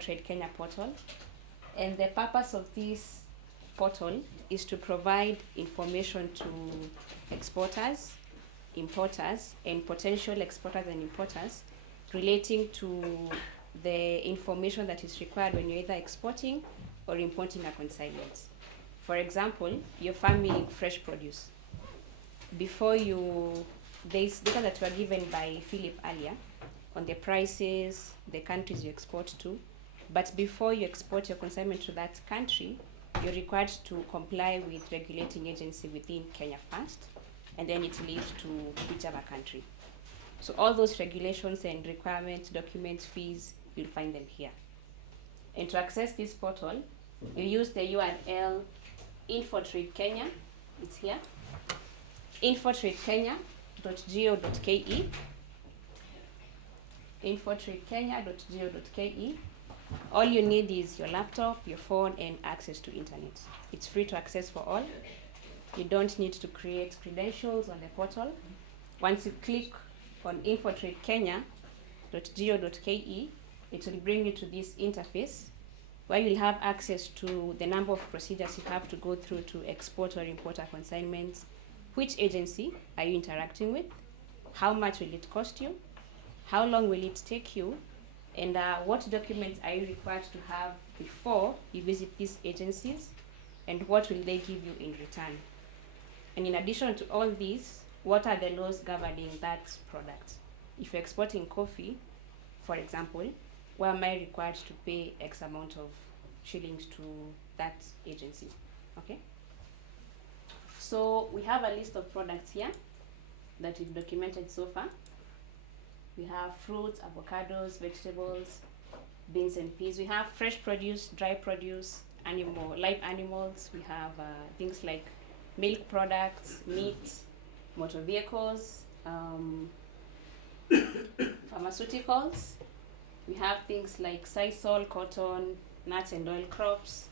InfoTrade Kenya portal. And the purpose of this portal is to provide information to exporters, importers, and potential exporters and importers relating to the information that is required when you're either exporting or importing a consignment. For example, you're farming fresh produce. There's data that were given by Philip earlier on the prices, the countries you export to, but before you export your consignment to that country, you're required to comply with regulating agency within Kenya first, and then it leads to whichever country. So all those regulations and requirements, documents, fees, you'll find them here. And to access this portal, you use the URL InfoTrade Kenya, it's here, infotradekenya.go.ke, infotradekenya.go.ke. All you need is your laptop, your phone, and access to internet. It's free to access for all. You don't need to create credentials on the portal. Once you click on infotradekenya.go.ke, it will bring you to this interface where you'll have access to the number of procedures you have to go through to export or import a consignment, which agency are you interacting with, how much will it cost you, how long will it take you, and what documents are you required to have before you visit these agencies, and what will they give you in return. And in addition to all this, what are the laws governing that product? If you're exporting coffee, for example, where am I required to pay X amount of shillings to that agency? Okay. So we have a list of products here that we've documented so far. We have fruits, avocados, vegetables, beans and peas. We have fresh produce, dry produce, live animals. We have things like milk products, meat, motor vehicles, pharmaceuticals. We have things like sisal, cotton, nuts and oil crops,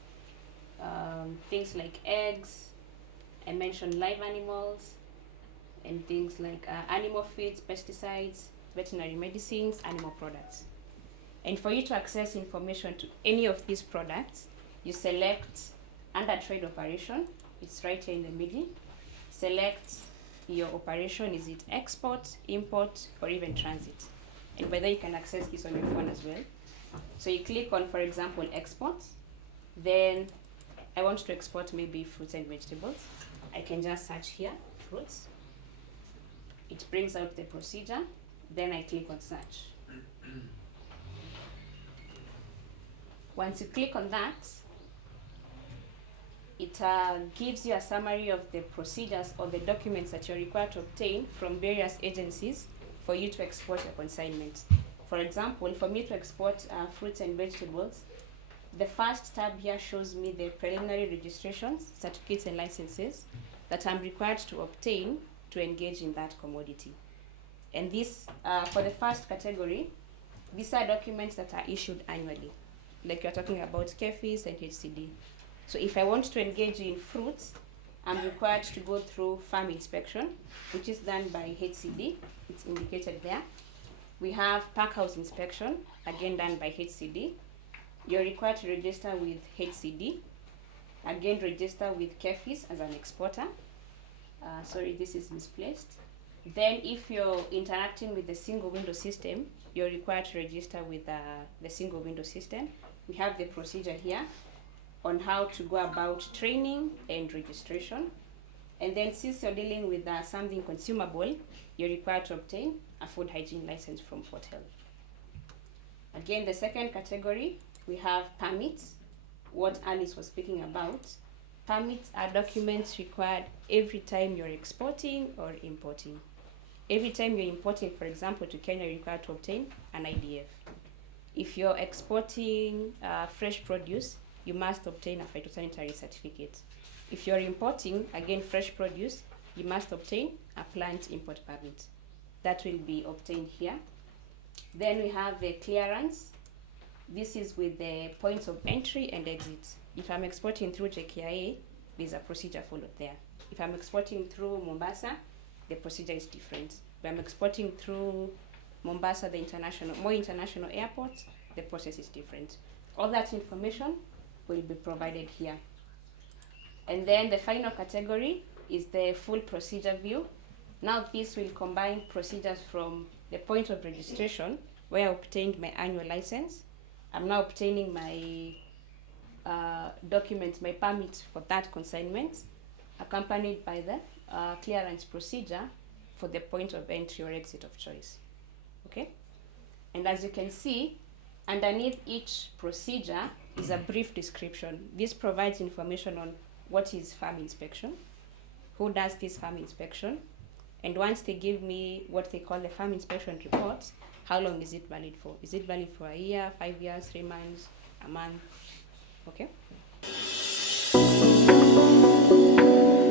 things like eggs. I mentioned live animals, and things like animal feeds, pesticides, veterinary medicines, animal products. And for you to access information to any of these products, you select under trade operation. It's right here in the middle. Select your operation. Is it export, import, or even transit? And by that you can access this on your phone as well. So you click on, for example, export. Then I want to export maybe fruits and vegetables. I can just search here, fruits. It brings out the procedure. Then I click on search. Once you click on that, it gives you a summary of the procedures or the documents that you're required to obtain from various agencies for you to export your consignment. For example, for me to export fruits and vegetables, the first tab here shows me the preliminary registrations, certificates and licenses that I'm required to obtain to engage in that commodity. And this, for the first category, these are documents that are issued annually. Like you're talking about KEFIS and HCD. So if I want to engage in fruits, I'm required to go through farm inspection, which is done by HCD. It's indicated there. We have pack house inspection, again done by HCD. You're required to register with HCD. Again, register with KEFIS as an exporter. Sorry, this is misplaced. Then if you're interacting with the single window system, you're required to register with the single window system. We have the procedure here on how to go about training and registration. And then since you're dealing with something consumable, you're required to obtain a food hygiene license from Port Health. Again, the second category, we have permits, what Alice was speaking about. Permits are documents required every time you're exporting or importing. Every time you're importing, for example, to Kenya, you're required to obtain an IDF. If you're exporting fresh produce, you must obtain a phytosanitary certificate. If you're importing, again, fresh produce, you must obtain a plant import permit. That will be obtained here. Then we have the clearance. This is with the points of entry and exit. If I'm exporting through JKIA, there's a procedure followed there. If I'm exporting through Mombasa, the procedure is different. If I'm exporting through Mombasa, the more international airports, the process is different. All that information will be provided here. And then the final category is the full procedure view. Now this will combine procedures from the point of registration, where I obtained my annual license. I'm now obtaining my document, my permit for that consignment, accompanied by the clearance procedure for the point of entry or exit of choice. Okay? And as you can see, underneath each procedure is a brief description. This provides information on what is farm inspection, who does this farm inspection, and once they give me what they call the farm inspection report, how long is it valid for? Is it valid for a year, 5 years, 3 months, a month? Okay.